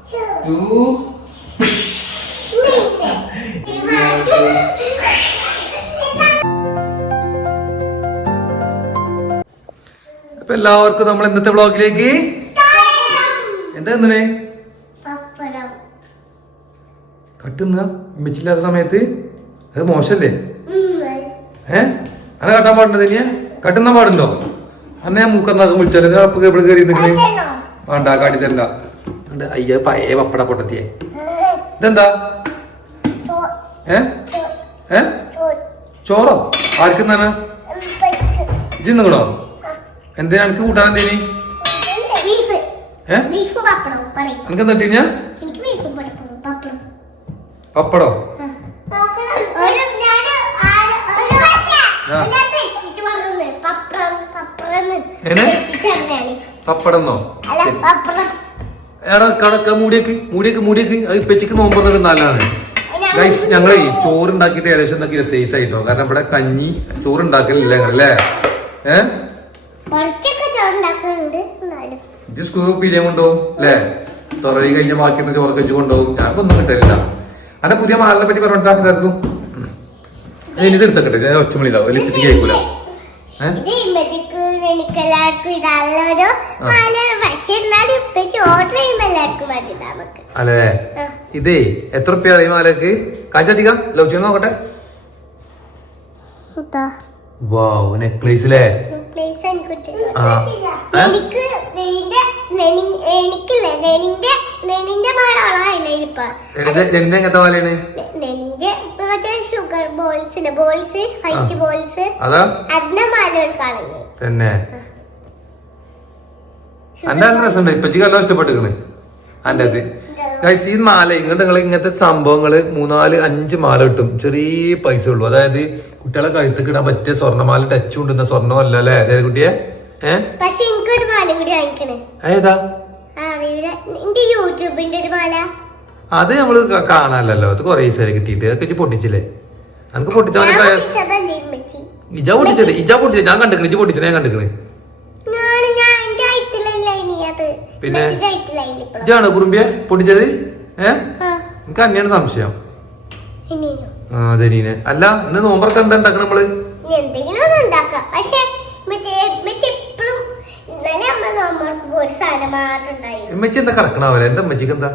അപ്പൊ എല്ലാവർക്കും നമ്മൾ ഇന്നത്തെ വ്ളോഗിലേക്ക് എന്താ തന്നെ കട്ടുന്ന മിച്ചില്ലാത്ത സമയത്ത് അത് മോശല്ലേ? അങ്ങനെ കട്ടാൻ പാടുണ്ടോ? തന്നെയാ കട്ടുന്ന പാടുണ്ടോ? അന്ന് ഞാൻ മൂക്കന്നാക്കും വിളിച്ചാലേ അപ്പൊ എവിടെ കയറി വേണ്ട കാട്ടി തരണ്ട. അയ്യ പഴയ പപ്പട പൊട്ടത്തിയെ ഇതെന്താ? ചോറോ? ആർക്കുന്നാണ് ഇജ്ജ് നിങ്ങളോ? എന്തിനാ എനിക്ക് കൂട്ടാൻ എന്തേനി? എനിക്ക് എന്താ കിട്ടിയ പപ്പടോ? പപ്പടന്നോ? എടാ കടക്ക മൂടിയേക്ക് അത് ഇപ്പച്ചിക്ക് നോമ്പൊന്നും നല്ലതാണ്. ഗൈസ് ഞങ്ങളെ ചോറുണ്ടാക്കിയിട്ട് ഏകദേശം 20 ദിവസമായിട്ടോ. കാരണം ഇവിടെ കഞ്ഞി ചോറുണ്ടാക്കലില്ല ഞങ്ങളല്ലേ? ഇത് സ്കൂൾ പിരിയം കൊണ്ടുപോകും അല്ലേ? തുറവി കഴിഞ്ഞ ബാക്കിയിട്ട് ചോറ് കഞ്ഞി കൊണ്ടുപോകും. ഞങ്ങൾക്കൊന്നും കിട്ടലില്ല. അന്റെ പുതിയ മാലിനെ പറ്റി പറഞ്ഞിട്ടാ എല്ലാവർക്കും ഇത് എടുത്തക്കട്ടെ. ഞാൻ ഒച്ചമണിയിലാവും വലിയ പിച്ചിക്ക് കേൾക്കൂല. അല്ലേ? ഇതേ എത്ര റുപ്യ അറിയും മാലക്ക്? കാശധികം ലവ് ചെയ്യണം നോക്കട്ടെ. വാവ് നെക്ലേസ് അല്ലേ? എങ്ങനത്തെ മാലയാണ്? തന്നെ അന്റെ നല്ല രസമുണ്ട്. ഇപ്പച്ചിക്ക് നല്ല ഇഷ്ടപ്പെട്ടിരിക്കണ് അന്റെ അത്. ഈ മാല ഇങ്ങോട്ട് നിങ്ങൾ ഇങ്ങനത്തെ സംഭവങ്ങള് 3, 4, 5 മാല കിട്ടും. ചെറിയ പൈസ ഉള്ളൂ. അതായത് കുട്ടികളെ കഴുത്തേക്ക് ഇടാൻ പറ്റിയ സ്വർണ്ണമാല ടച്ച് കൊണ്ടുന്ന സ്വർണ്ണമല്ല അല്ലേ അതേ കുട്ടിയെ? ഏതാ? അത് നമ്മള് കാണാനല്ലോ. അത് കൊറേ ദിവസമായി കിട്ടിയിട്ട്. അതൊക്കെ പൊട്ടിച്ചില്ലേ? എനിക്ക് പൊട്ടിച്ചാ ഇജാ പൊട്ടിച്ചല്ലേ? ഞാൻ കണ്ടിക്കണേ. ഇജ് പൊട്ടിച്ചേ? ഞാൻ കണ്ടിക്കണേ. പിന്നെ ഇജാണോ കുറുമ്പിയെ പൊട്ടിച്ചത്? എനിക്ക് തന്നെയാണ് സംശയം. ദരീനെ അല്ല ഇന്ന് നോമ്പറൊക്കെ എന്താ ഉണ്ടാക്കണം നമ്മള്? ഉമ്മച്ചി എന്താ കിടക്കണാവല്ലേ? എന്താ ഉമ്മച്ചിക്ക് എന്താ?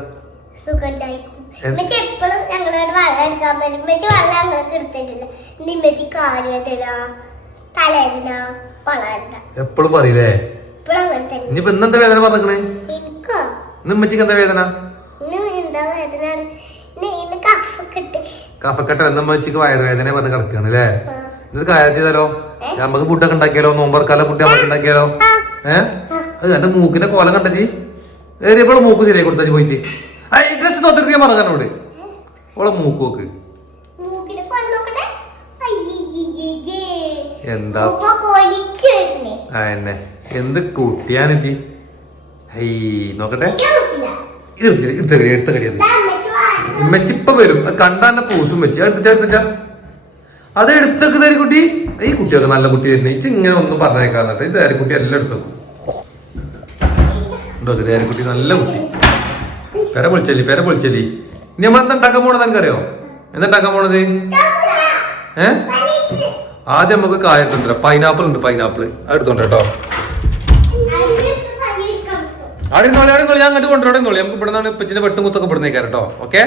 എപ്പോഴും പറയില്ലേ? ഇനിയിപ്പോ ഇന്നെന്താ വേദന പറഞ്ഞേ? ഉമ്മച്ചിക്ക് എന്താ വേദന? കഫക്കെട്ട എന്താ ഉമ്മച്ചിക്ക് വയറുവേദന പറഞ്ഞ് കിടക്കാണ് അല്ലേ? ഇത് കാര്യം ചെയ്താലോ? നമുക്ക് ഫുഡൊക്കെ ഉണ്ടാക്കിയാലോ? നോമ്പറക്കാല ഫുഡ് നമുക്ക് ഉണ്ടാക്കിയാലോ? അത് എന്റെ മൂക്കിന്റെ കോലം കണ്ടച്ചി ഏറിയപ്പോൾ മൂക്ക് ശരിയായി കൊടുത്താ പോയിട്ട് ഡ്രസ് തോത്തിട്ട് പറഞ്ഞോട് ഓളെ മൂക്ക് നോക്ക്. എന്താ എന്നെ എന്ത് കുട്ടിയാണ് ജി? ഹൈ നോക്കട്ടെ. എടുത്ത കടിയത് ഉമ്മച്ചി ഇപ്പൊ വരും. കണ്ടാന്നെ പൂസും വെച്ച് എടുത്ത അത് എടുത്തൊക്കെ തരി കുട്ടി. ഈ കുട്ടിയൊക്കെ നല്ല കുട്ടി തന്നെ. ഇച്ച് ഇങ്ങനെ ഒന്നും പറഞ്ഞേക്കാന്നിട്ട് ഇത് തേരക്കുട്ടി എല്ലാം എടുത്തു. തേരക്കുട്ടി നല്ല കുട്ടി. പേരെ പൊളിച്ചല്ലി. ഇനി നമ്മൾ എന്താ ഉണ്ടാക്കാൻ പോണത് എനിക്കറിയോ? എന്താ ഉണ്ടാക്കാൻ പോണത്? ആദ്യം നമുക്ക് കായത്തുണ്ടല്ലോ പൈനാപ്പിൾ ഉണ്ട്. പൈനാപ്പിൾ എടുത്തോണ്ട് കേട്ടോ. അവിടെ ഇരുന്നോളി ഞാൻ അങ്ങോട്ട് കൊണ്ടുവരോളി. നമുക്ക് ഇവിടെ നിന്നാണ് ഇപ്പച്ചിന്റെ വെട്ടും കുത്തൊക്കെ ഇവിടുന്നേക്കാറ് കേട്ടോ. ഓക്കെ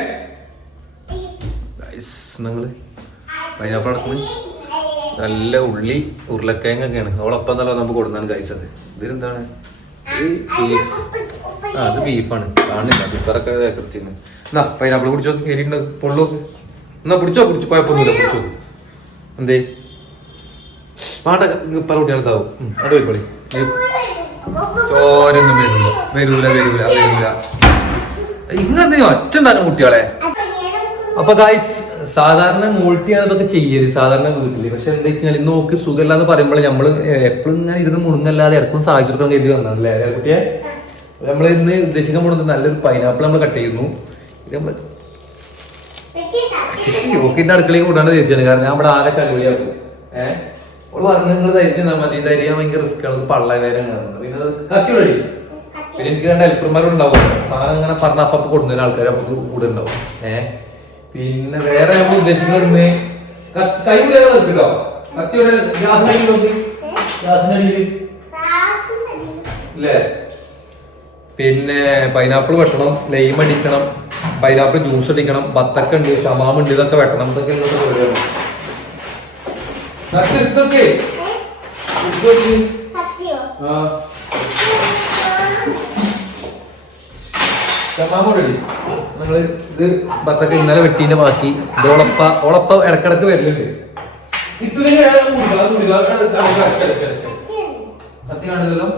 നിങ്ങള് പൈനാപ്പിൾ അടക്കുന്നത് നല്ല ഉള്ളി ഉരുളക്കിഴങ്ങൊക്കെയാണ്. അവളൊപ്പം നല്ല നമുക്ക് കൊടുന്നാണ് കഴിച്ചത്. ഇതിലെന്താണ്? അത് ബീഫാണ്. കാണില്ല കുക്കറൊക്കെ കുറച്ചിരുന്നു. എന്നാ പൈനാപ്പിൾ പിടിച്ചോ. എരിയുണ്ട് പൊള്ളു. എന്നാ പിടിച്ചോ കുഴപ്പമൊന്നുമില്ല. പിടിച്ചോ. എന്തേ പാട്ട പല കുട്ടികൾക്കാവും. അവിടെ പോയിക്കോളി. ചോരൊന്നും വരൂല. ഇങ്ങളെന്തിനും ഒച്ച ഉണ്ടാക്കുന്ന കുട്ടികളെ. അപ്പൊ ഗായ്സ് സാധാരണ മോൾട്ടിയാണ് ഇതൊക്കെ ചെയ്യരുത് സാധാരണ വീട്ടില്. പക്ഷെ എന്താ വെച്ചാൽ ഇന്ന് നോക്ക് സുഖമില്ലാന്ന് പറയുമ്പോൾ നമ്മള് എപ്പോഴും ഇങ്ങനെ ഇരുന്ന് മുണുങ്ങല്ലാതെ ഇടക്കും സാധിച്ചു കൊടുക്കാൻ കരുതി വന്നല്ലേ കുട്ടിയെ? നമ്മൾ ഇന്ന് ഉദ്ദേശിക്കാൻ പോകുന്നത് നല്ലൊരു പൈനാപ്പിൾ നമ്മൾ കട്ട് ചെയ്യുന്നു. നമ്മള് ഓക്കിന്റെ അടുക്കളയിൽ കൂടാണ് ഉദ്ദേശിച്ചത്. കാരണം ഞാൻ ഇവിടെ ആകെ ചളിയാക്കും. ഓള് പറഞ്ഞ നിങ്ങൾ ധൈര്യം മതി. ധൈര്യം ഭയങ്കര റിസ്ക് ആണ്. പള്ള വേദന പിന്നെ കത്തി വഴി പിന്നെ എനിക്ക് 2 ഹെൽപ്പർമാരും ഉണ്ടാവും. സാധനം ഇങ്ങനെ പറഞ്ഞ അപ്പം കൊടുക്കുന്ന ആൾക്കാർ നമുക്ക് കൂടെ ഉണ്ടാവും. പിന്നെ വേറെ നമ്മൾ ഉദ്ദേശിക്കുന്നത് കൈ നിർത്തിട്ടോ. കത്തിയോടെ ഗ്യാസിനടിയിൽ അല്ലേ. പിന്നെ പൈനാപ്പിൾ വെട്ടണം, ലൈം അടിക്കണം, പൈനാപ്പിൾ ജ്യൂസ് അടിക്കണം, ബത്തക്ക ഉണ്ട്, ഷമാമുണ്ട്, ഇതൊക്കെ വെട്ടണം. ഇതൊക്കെ ഷമാമോടി നമ്മള് ഇത് ബത്തക്ക ഇന്നലെ വെട്ടീന്റെ ബാക്കി ഇത് ഒളപ്പ ഇടക്കിടക്ക് വരലുണ്ട്. കത്തി കാണില്ലല്ലോ.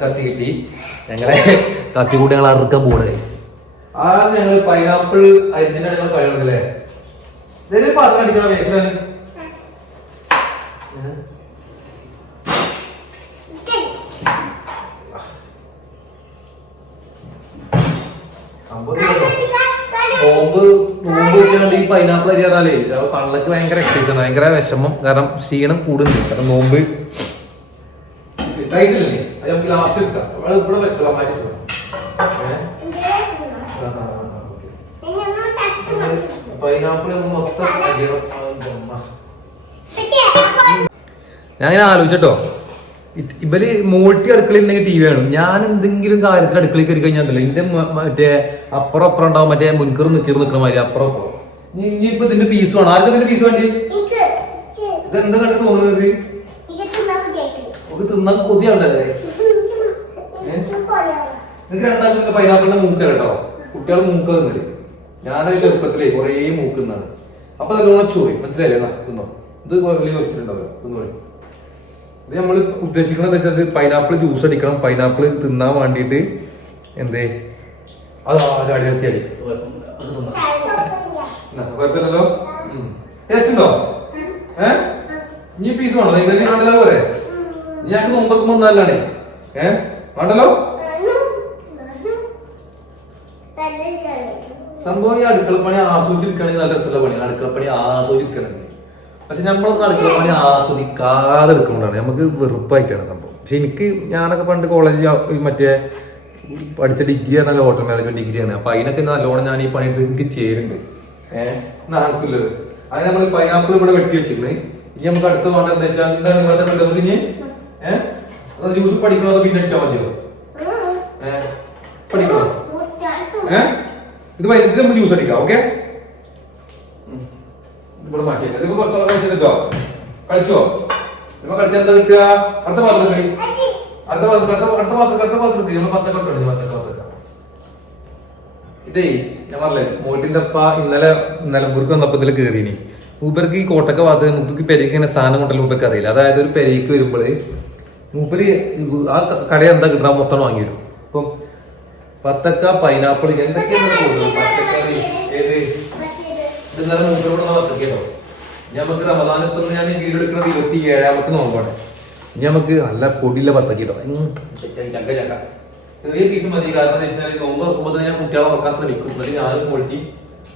കത്തി കിട്ടി. ഞങ്ങളെ കത്തി കൂട്ടി ഞങ്ങൾ അറുക്കാൻ പോകണ. ആ ഞങ്ങൾ പൈനാപ്പിൾ അരിഞ്ഞിട്ടാണ് ഞങ്ങൾ കഴിയണല്ലേ. പാത്രം അടിക്കണം വേസ്റ്റ്. നോമ്പ് ഈ പൈനാപ്പിൾ അരിയാറാലേ പള്ളക്ക് ഭയങ്കര എക്സൈസ് ആണ്, ഭയങ്കര വിഷമം. കാരണം ക്ഷീണം കൂടുന്നുണ്ട്. കാരണം നോമ്പ് ഇട്ടായിട്ടില്ലേ, അത് നമുക്ക് ലാസ്റ്റ് കിട്ടാം. ഇവിടെ വെച്ചോളാം, മാറ്റി. പൈനാപ്പിൾ മൊത്തം ഞാൻ ഇങ്ങനെ ആലോചിച്ചോ, ഇവര് മോൾട്ടി അടുക്കളയിൽ ഉണ്ടെങ്കിൽ ടി വി വേണം. ഞാൻ എന്തെങ്കിലും കാര്യത്തിൽ അടുക്കളയിൽ കയറി കഴിഞ്ഞാൽ എന്റെ മറ്റേ അപ്പുറം ഉണ്ടാവും, മറ്റേ മുൻകർ നിൽക്കുന്ന മാതിരി അപ്പുറം. ഇനിയിപ്പോ ഇതിന്റെ പീസ് വേണം. ആർക്കും ഇതിന്റെ പീസ് വേണ്ടി? ഇതെന്താ കണ്ടു തോന്നുന്നത്? തിന്നാൻ കൊതിയാവണ്ടല്ലേ? നിങ്ങൾക്ക് രണ്ടാമത്തെ പൈനാപ്പിളിന്റെ മൂക്ക് കേട്ടോ. കുട്ടികൾ മൂക്ക് തിന്നില്ല. ഞാനത് ചെറുപ്പത്തിലേ കുറേ മൂക്കുന്നാണ്. അപ്പൊ നല്ലോണം ചോറി മനസ്സിലായില്ലേ? തിന്നോ, ഇത് വലിയ ചോദിച്ചിട്ടുണ്ടാവില്ല. തിന്നോളി. ഇത് നമ്മൾ ഉദ്ദേശിക്കുന്നത് എന്താ വെച്ചാൽ പൈനാപ്പിൾ ജ്യൂസ് അടിക്കണം. പൈനാപ്പിൾ തിന്നാൻ വേണ്ടിയിട്ട് എന്തേ അത് അടി നിർത്തി അടി കുഴപ്പമില്ലല്ലോ. ടേസ്റ്റ് ഉണ്ടോ? ഇനി പീസ് വേണോ? ഇങ്ങനെ കണ്ടല്ലോ പോരെ. ഞങ്ങൾക്ക് നോമ്പൊക്കെ നല്ലതാണ്. വേണ്ടല്ലോ. സംഭവം ഈ അടുക്കളപ്പണി ആസ്വദിച്ചിരിക്കുകയാണെങ്കിൽ നല്ല രസമുള്ള പണിയാണ്. അടുക്കളപ്പണി ആസ്വദിക്കണമെങ്കിൽ. പക്ഷെ നമ്മളൊന്നും അടുക്കളപ്പണി ആസ്വദിക്കാതെ എടുക്കുമ്പോഴാണ് നമുക്ക് വെറുപ്പായിട്ടാണ് സംഭവം. പക്ഷെ ഞാനൊക്കെ പണ്ട് കോളേജ് മറ്റേ പഠിച്ച ഡിഗ്രി നല്ല ഹോട്ടൽ മാനേജ്മെന്റ് ഡിഗ്രിയാണ്. അപ്പൊ അതിനൊക്കെ നല്ലോണം ഞാൻ ഈ പണി എനിക്ക് ചേരുന്നുണ്ട്. നാക്കില്ലത് അത് നമ്മൾ പൈനാപ്പിൾ ഇവിടെ വെട്ടി വെച്ചിരിക്കുന്നത്. ഇനി നമുക്ക് അടുത്ത വേണ്ട എന്താ വെച്ചാൽ എന്താണ് നമുക്ക് ഇനി ജ്യൂസ് പഠിക്കണോ പിന്നെ അടിച്ചാൽ മതിയോ? പഠിക്കണോ? ഇത് വൈകിട്ട് നമുക്ക് ജ്യൂസ് അടിക്കാം. ഓക്കെ, ഇവിടെ മാറ്റിയിട്ട് ഇതിപ്പോ കളിച്ചിട്ടോ കളിച്ചോ? ഇപ്പൊ കളിച്ചാൽ എന്താ കിട്ടുക? അടുത്ത പാത്രം ഇതേ ഞാൻ പറഞ്ഞേ മോട്ടിന്റെ അപ്പ ഇന്നലെ നിലമ്പൂർക്ക് വന്നപ്പോ ഇതിൽ കയറിനി. മൂപ്പർക്ക് ഈ കോട്ടക്ക ഭാഗത്ത് മൂപ്പർക്ക് പെരയ്ക്ക് ഇങ്ങനെ സാധനം കൊണ്ടല്ലോ മൂപ്പർക്ക് അറിയില്ല. അതായത് ഒരു പെരയ്ക്ക് വരുമ്പോൾ മൂപ്പര് ആ കട എന്താ കിട്ടണ മൊത്തം വാങ്ങി വരും. ഇപ്പം ബത്തക്ക, പൈനാപ്പിൾ എന്തൊക്കെയാണ് പച്ചക്കറി. ഏത് ഇന്നലെ മൂപ്പരോട് ബത്തക്കോ ഞമ്മക്ക് റമദാൻ ഇപ്പൊ ഞാൻ വീടെടുക്കുന്നത് 27ാമത്തെ നോമ്പാണ്. ഇനി നമുക്ക് നല്ല പൊടിയില്ല ബത്തക്കിട്ടോ. ചക്ക ചക്ക ചെറിയ പീസ് മതി. കാരണം എന്താ വെച്ചാൽ നോമ്പ് തുറക്കുമ്പോൾ ഞാൻ കുട്ടികളെ വെക്കാൻ ശ്രമിക്കും. എന്നിട്ട് ഞാനും പൊട്ടി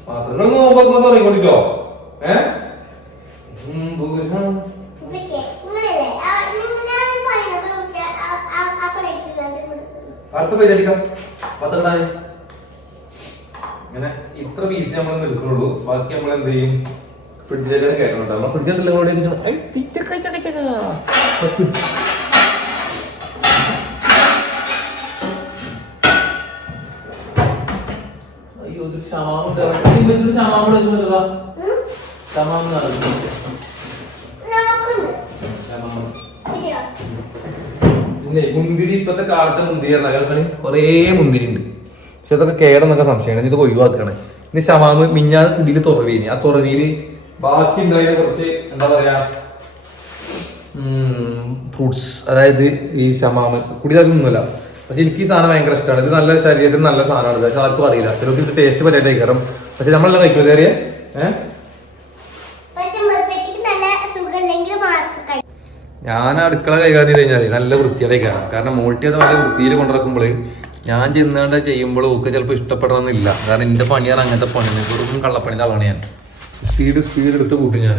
പാത്രങ്ങൾ നോമ്പ് തുടങ്ങിക്കൊണ്ടിട്ടോ. അടുത്ത പേര് അടിക്കാം. പത്തക്കിടാൻ ഇങ്ങനെ ഇത്ര പീസ് നമ്മൾ നിൽക്കുന്നുള്ളൂ. ബാക്കി നമ്മൾ എന്ത് ചെയ്യും? ഫ്രിഡ്ജിലേക്ക് കയറ്റുന്നുണ്ട്. നമ്മൾ ഫ്രിഡ്ജിൽ പിന്നെ മുന്തിരി ഇപ്പത്തെ കാലത്തെ മുന്തിരി പറഞ്ഞാൽ കൊറേ മുന്തിരി ഉണ്ട്. പക്ഷെ അതൊക്കെ കേടെന്നൊക്കെ സംശയമാണ്. ഇത് ഒഴിവാക്കണേ. ഇന്ന് ഷമാമ് മിഞ്ഞാതെ കുടിയിൽ തുറവീന്. ആ തുറവിയില് ബാക്കി ഉണ്ടായതിനെ കുറച്ച് എന്താ പറയാ ഫ്രൂട്ട്സ്, അതായത് ഈ ഷമാമ് കുടിയൊന്നുമില്ല. പക്ഷെ എനിക്ക് ഈ സാധനം ഭയങ്കര ഇഷ്ടമാണ്. ഇത് നല്ല ശരീരത്തിന് നല്ല സാധനമാണ്. പക്ഷെ ആർക്കും അറിയില്ല. ചിലർക്ക് ഇത് ടേസ്റ്റ് പറ്റാതെ കയറും. പക്ഷെ നമ്മളെല്ലാം കഴിക്കും. കയറിയേ ഞാൻ അടുക്കള കൈകാര്യം ചെയ്ത് കഴിഞ്ഞാൽ നല്ല വൃത്തിയുടെ കാരണം കാരണം മോൾട്ടി അത് വളരെ വൃത്തിയിൽ കൊണ്ടിറക്കുമ്പോൾ ഞാൻ ചെന്നാണ്ട് ചെയ്യുമ്പോൾ ഒക്കെ ചിലപ്പോൾ ഇഷ്ടപ്പെടണമെന്നില്ല. കാരണം എൻ്റെ പണിയാണ് അങ്ങനത്തെ പണി, വെറും കള്ളപ്പണിൻ്റെ ആളാണ് ഞാൻ. സ്പീഡ് എടുത്ത് കൂട്ടും ഞാൻ.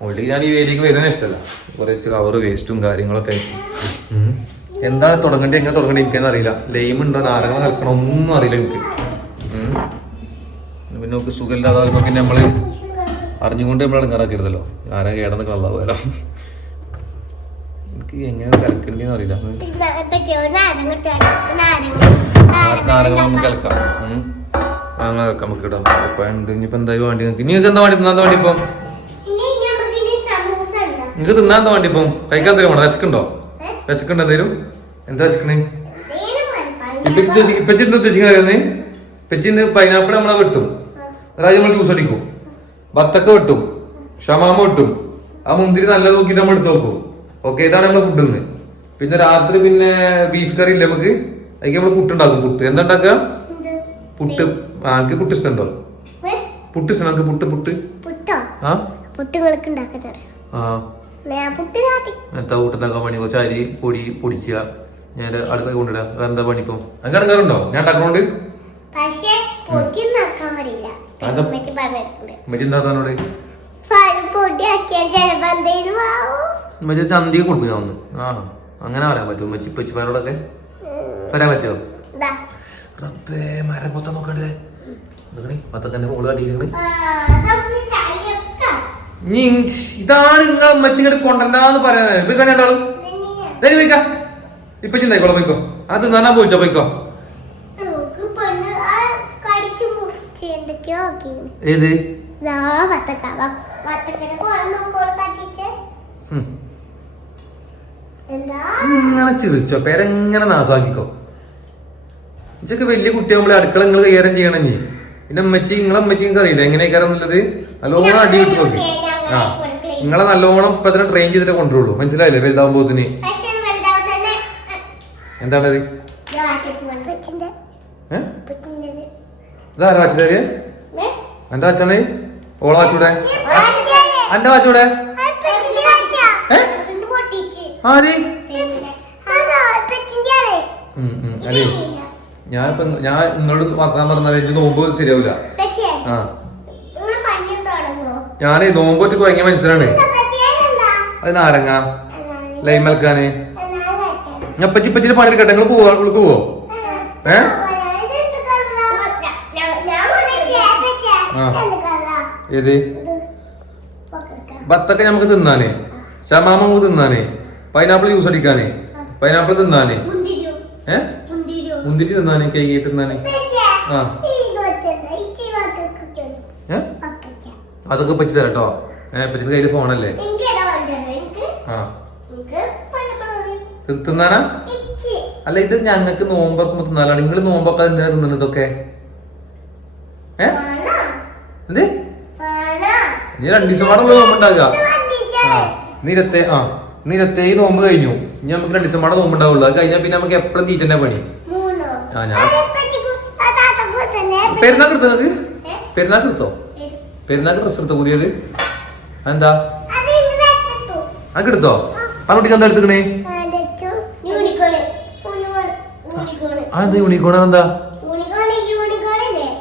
മോൾട്ടിക്ക് ഞാൻ ഈ വേദിക്ക് വരുന്നതിന് ഇഷ്ടമല്ല. കുറച്ച് കവറ് വേസ്റ്റും കാര്യങ്ങളൊക്കെ എന്താ തുടങ്ങേണ്ടത് എങ്ങനെ തുടങ്ങേണ്ടത് എനിക്കെന്ന് അറിയില്ല. ലൈമുണ്ടോ നാരങ്ങ കലക്കണം ഒന്നും അറിയില്ല എനിക്ക്. പിന്നെ നമുക്ക് സുഖമില്ലാതാകുമ്പോൾ പിന്നെ നമ്മൾ അറിഞ്ഞുകൊണ്ട് നമ്മൾ ഇറങ്ങാറാക്കിയിരുന്നല്ലോ. ആരാ കേടന്ന് കള്ളാവുമല്ലോ. എനിക്ക് എങ്ങനെ കലക്കണ്ടെന്ന് അറിയില്ല. നാരങ്ങ നമുക്ക് കലക്കാം. അങ്ങനെ കലക്കാം നമുക്ക് കേട്ടോ. ഇപ്പൊ ഉണ്ട് ഇനിയിപ്പോ എന്തായാലും വേണ്ടി നിങ്ങൾക്ക് നിങ്ങൾക്ക് എന്താ വേണ്ടി തിന്നാൻ വേണ്ടി ഇപ്പം നിങ്ങൾക്ക് തിന്നാൻ എന്താ വേണ്ടി ഇപ്പം കഴിക്കാൻ എന്തെങ്കിലും വേണം? വിശക്കുണ്ടോ? വിശക്കുണ്ടോ എന്തേലും? എന്താ വിശക്കണേ? ഇപ്പച്ചി എന്താ ഉദ്ദേശിക്കുന്നത്? ഇപ്പച്ചിന്ന് പൈനാപ്പിൾ നമ്മളെ വെട്ടും, അതായത് നമ്മൾ ജ്യൂസ് അടിക്കും, ബത്തക്ക വെട്ടും, ഷമാമ വെട്ടും, ആ മുന്തിരി നല്ല നോക്കിയിട്ട് നമ്മൾ എടുത്ത് നോക്കും. ഓക്കെ, ഇതാണ് നമ്മള് ഫുഡ് ഇന്ന്. പിന്നെ രാത്രി പിന്നെ ബീഫ് കറി ഇല്ല നമുക്ക്, അതിന് നമ്മള് പുട്ടുണ്ടാക്കും. പുട്ട് എന്താ ഉണ്ടാക്കുക? പുട്ട്. എനിക്ക് പുട്ട് ഇഷ്ടമുണ്ടോ? പുട്ട് ഇഷ്ടം നമുക്ക്? പുട്ട് എന്താ പുട്ടുണ്ടാക്കാൻ പണി? കുറച്ച് അരി പൊടി പൊടിക്കുക, ഞാൻ അടുക്കള കൊണ്ടിടാം. എന്താ പണി ഇപ്പം? അങ്ങനെ ഇടങ്ങാറുണ്ടോ ഞാൻ ഉണ്ടാക്കണോണ്ട്? ഉമ്മച്ചി ചന്തിക്ക് കൊടുക്കും ഞാൻ ഒന്ന്. ആ അങ്ങനെ പറയാൻ പറ്റുമോ ഉമ്മച്ചി പച്ചിപ്പാരോടൊക്കെ വരാൻ പറ്റുമോ? റബ്ബേ മരം മൊത്തം നോക്കണ്ടേ? മൊത്തത്തിന്റെ മോള് കാട്ടിയിട്ടുണ്ട്. ഇതാണ് നിങ്ങൾ ഉമ്മച്ചി ഇങ്ങോട്ട് കൊണ്ടല്ലാന്ന് പറയാനാ. ഇപ്പൊ കണ്ടാളും പോയിക്കാ. ഇപ്പൊ ചിന്തായിക്കോളാം, പോയിക്കോ. അത് തിന്നാൻ പോയിച്ചോ, പോയിക്കോ. ഏത് ഇങ്ങനെ ചിരിച്ചോ? പേരെങ്ങനെ നാസാക്കിക്കോ. ഇതൊക്കെ വലിയ കുട്ടിയാകുമ്പോൾ അടുക്കള നിങ്ങൾ കൈകാര്യം ചെയ്യണം. പിന്നെ ഉമ്മച്ചി നിങ്ങളെ ഉമ്മച്ചി നിങ്ങൾക്ക് അറിയില്ല എങ്ങനെയൊക്കെയാണെന്നുള്ളത്. നല്ലോണം അടി കിട്ടി നോക്കി. ആ നിങ്ങളെ നല്ലോണം ഇപ്പൊ തന്നെ ട്രെയിൻ ചെയ്തിട്ട് കൊണ്ടുള്ളൂ. മനസ്സിലായില്ലേ? വലുതാവുമ്പോത്തിന് എന്താണത്? ഇതാരാ വാച്ചിട്ടേര്? എന്താ വാച്ചാണ്? ഓള വാച്ചൂടെ? എന്റെ വാച്ചൂടെ? ആര്? അല്ലേ ഞാൻ നിങ്ങളോട് വർത്താൻ പറഞ്ഞാൽ എനിക്ക് നോമ്പ് ശരിയാവൂല. ആ ഞാനേ നോമ്പൊക്കെ ഭയങ്കര മനസ്സിലാണ്. അത് നാരങ്ങ ലൈം വെൽക്കാന്. ഞാൻ പച്ചിപ്പച്ചിന്റെ പണി എടുക്കട്ടെ? നിങ്ങൾ പോവോ? ഉള്ളിക്ക് പോവോ? ഏത് ബത്തൊക്കെ നമുക്ക് തിന്നാനേ, ഷമാമ നമുക്ക് തിന്നാനേ, പൈനാപ്പിൾ ജ്യൂസ് അടിക്കാനേ, പൈനാപ്പിൾ തിന്നാനേ, മുന്തിരി തിന്നാനേ, കൈകിട്ട് തിന്നാനേ. ആ അതൊക്കെ പറ്റി തരാട്ടോ. പച്ചിന്റെ കയ്യില് ഫോണല്ലേ? ആ തിന്നാനാ? അല്ല ഇത് ഞങ്ങൾക്ക് നോമ്പൊക്കെ തിന്നാലാണ്. നിങ്ങൾ നോമ്പൊക്കെ എന്തിനാ തിന്നതൊക്കെ? എന്ത് ഇനി 2 ദിവസം പാടെ നോമ്പുണ്ടാവുക. നിരത്തെ ഈ നോമ്പ് കഴിഞ്ഞു. ഇനി നമുക്ക് 2 ദിവസം പാടെ നോമ്പുണ്ടാവുള്ളൂ. അത് കഴിഞ്ഞാൽ പിന്നെ നമുക്ക് എപ്പോഴും തീറ്റന്റെ പണി. ആ ഞാൻ പെരുന്നാക്ക് എടുത്തോ? നിങ്ങക്ക് പെരുന്നാക്ക് എടുത്തോ? പെരുന്നാക്ക് ഡ്രസ് എടുത്തോ പുതിയത്? എന്താ അനക്ക് എടുത്തോ? പണക്കുട്ടിക്ക് എന്താ എടുത്തുക്കണേ? അതെന്താ യൂണിക്കോൺ? എന്താ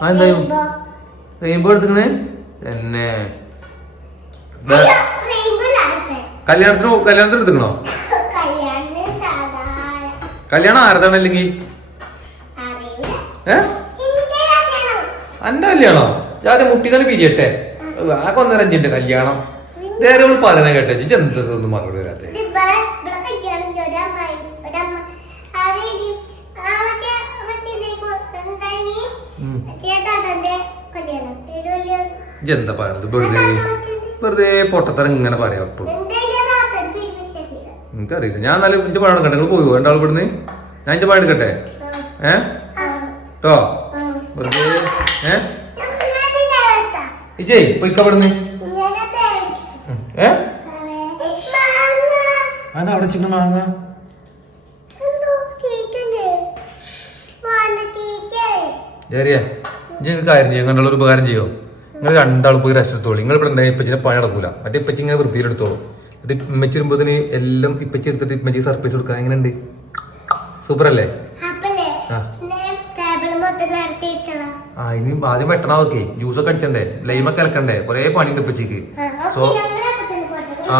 അതെന്താ റെയിൻബോ എടുത്തുക്കണേ? എന്നെ കല്യാണത്തിന് എടുത്തുക്കണോ? കല്യാണം ആരതാണ്? അല്ലെങ്കിൽ എന്റെ കല്യാണോ? ഞാൻ മുട്ടി തന്നെ പിരിയട്ടെ. ആ കൊന്നരഞ്ചിന്റെ കല്യാണം നേരെ പറയുന്ന കേട്ടെ. ചേച്ചി എന്തൊന്നും മറുപടി വരാത്തെ? എന്താ പറയുന്നത്? വെറുതെ പൊട്ടത്തരം ഇങ്ങനെ പറയാം. ഇപ്പൊ എനിക്കറിയില്ല. ഞാൻ നല്ല എന്റെ പഴം എടുക്കട്ടെ? നിങ്ങൾ പോയോ രണ്ടാൾ ഇവിടുന്ന്? ഞാൻ എന്റെ പഴം എടുക്കട്ടെ? ട്ടോ വെറുതെ ഇജയ് പൊയ്ക്കവിടുന്ന്. അതാ അവിടെ ചിന്ന മാങ്ങ. ജാരിയ ഇജ്ജ് കാര്യം ചെയ്യും. കണ്ടുള്ള ഉപകാരം ചെയ്യോ? നിങ്ങൾ രണ്ടാൾ പോയി റെസ്റ്റ് എടുത്തോളൂ. നിങ്ങൾ ഇവിടെ ഇപ്പച്ചിനെ പണി നടക്കൂല. മറ്റേ ഇപ്പച്ചി ഇങ്ങനെ വൃത്തിയിലെടുത്തോളൂ. ഇത് ഇമ്മച്ചി വരുമ്പോത്തിന് എല്ലാം ഇപ്പച്ചി എടുത്തിട്ട് ഇമ്മച്ചി സർപ്രൈസ് കൊടുക്കാം. എങ്ങനെയുണ്ട്? സൂപ്പർ അല്ലേ? ആ ഇനി ആദ്യം വെട്ടണം. ഓക്കെ, ജ്യൂസൊക്കെ അടിച്ചണ്ടേ, ലൈമൊക്കെ ഇളക്കണ്ടേ, കുറെ പണിയുണ്ട് ഇപ്പച്ചിക്ക്. സോ ആ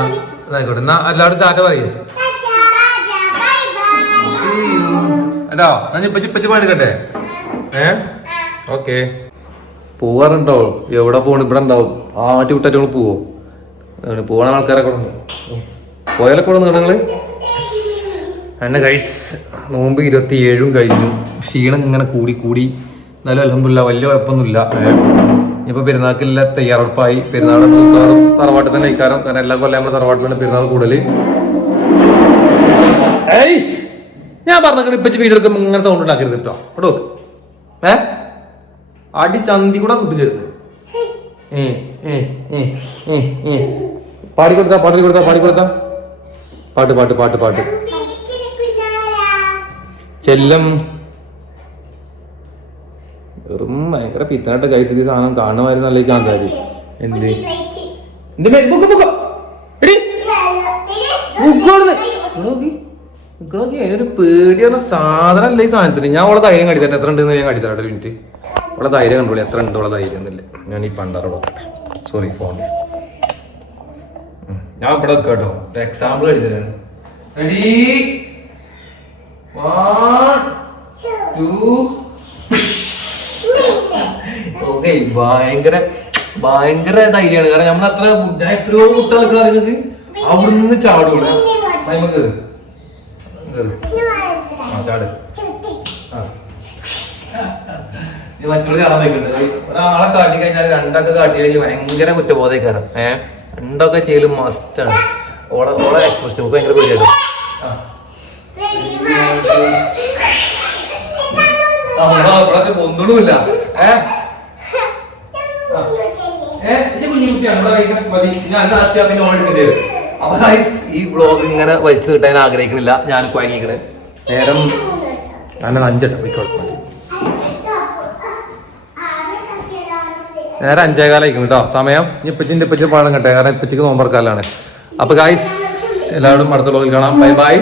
ആയിക്കോട്ടെ, എന്നാ എല്ലാവരും ടാറ്റ പറയേ. അല്ലോ ഞാൻ ഇപ്പച്ചി പണിക്കട്ടെ. ഓക്കെ, പോവാറുണ്ടോ? എവിടെ പോണ്? ഇവിടെ ഉണ്ടാവും. ആട്ടി വിട്ടാറ്റ് നമ്മൾ പോവോ? പോകണ ആൾക്കാരൊക്കെ പോയാലൊക്കെ ഇവിടെ നിങ്ങള് എന്നെ ഗൈസ്. നോമ്പ് 27 കഴിഞ്ഞു. ക്ഷീണം ഇങ്ങനെ കൂടി എന്നാലും അൽഹംദുലില്ലാ വലിയ കുഴപ്പമൊന്നുമില്ല. ഇനിയിപ്പോൾ പെരുന്നാൾക്കെല്ലാം തയ്യാറെടുപ്പായി. പെരുന്നാൾ തറവാട്ടിൽ തന്നെ ഇക്കാരം, കാരണം എല്ലാ കൊല്ലം നമ്മുടെ തറവാട്ടിലാണ് പെരുന്നാൾ കൂടുതൽ. ഞാൻ പറഞ്ഞ ഇപ്പച്ചി വീഡിയോ എടുക്കുമ്പോൾ ഇങ്ങനെ സൗണ്ട് ഉണ്ടാക്കരുത് കേട്ടോ. കേട്ടോ അടി ചന്തി കൂടെ കുട്ടിച്ചെടുത്ത് പാടിക്കൊടുത്താ പാട്ട് ചെല്ലം. വെറും ഭയങ്കര പിത്തനായിട്ട് കഴിച്ചത് സാധനം കാണുമായിരുന്നു. നല്ല കാന്താരി എന്ത് ഒരു പേടിയാണ് സാധനം അല്ല ഈ സാധനത്തിന്. ഞാൻ അവളെ ധൈര്യം കടിത്തന്നെ എത്ര ഉണ്ടെന്ന് ഞാൻ കടിത്തരട്ടെ. മിനിറ്റ് അവളെ ധൈര്യം കണ്ടോളി, എത്ര ഉണ്ട് അവളെ ധൈര്യം എന്നില്ല. ഞാൻ ഈ പണ്ടാറോട് സോറി ഫോണിൽ ഞാൻ ഇവിടെ വെക്കാം കേട്ടോ. എക്സാമ്പിൾ എഴുതരാണ്. റെഡി 1 2. ഓക്കെ, ഭയങ്കര ധൈര്യമാണ്. കാരണം നമ്മൾ അത്ര എത്രയോ മുട്ട നിൽക്കണ നിങ്ങൾക്ക് അവിടുന്ന് ചാടുള്ളൂ. ചാട്. മറ്റുള്ള ചാടാൻ വെക്കുന്നുണ്ട്. ഒരാളെ കാട്ടി കഴിഞ്ഞാൽ രണ്ടൊക്കെ കാട്ടിയില്ലെങ്കിൽ ഭയങ്കര കുറ്റബോധക്കാരം. രണ്ടൊക്കെ ചെയ്യലും മസ്റ്റാണ്. ഓളെ എക്സ്പ്രഷൻ നമുക്ക് ഭയങ്കര പേടിയായിരുന്നു. ഒന്നുമില്ല. അപ്പൊ ഈ വ്ളോഗ് ഇങ്ങനെ വലിച്ചു കിട്ടാൻ ആഗ്രഹിക്കണില്ല. ഞാൻ കുഴങ്ങിക്കണ്. നേരം ഞാൻ 5 നേരെ 5:15 കേട്ടോ സമയം. ഇപ്പച്ചി പാടം കട്ടെ, കാരണം ഇപ്പച്ചിക്ക് നോമ്പറക്കാലാണ്. അപ്പൊ ഗൈസ് എല്ലാവരും അടുത്ത വ്ളോഗിൽ കാണാം. Bye bye.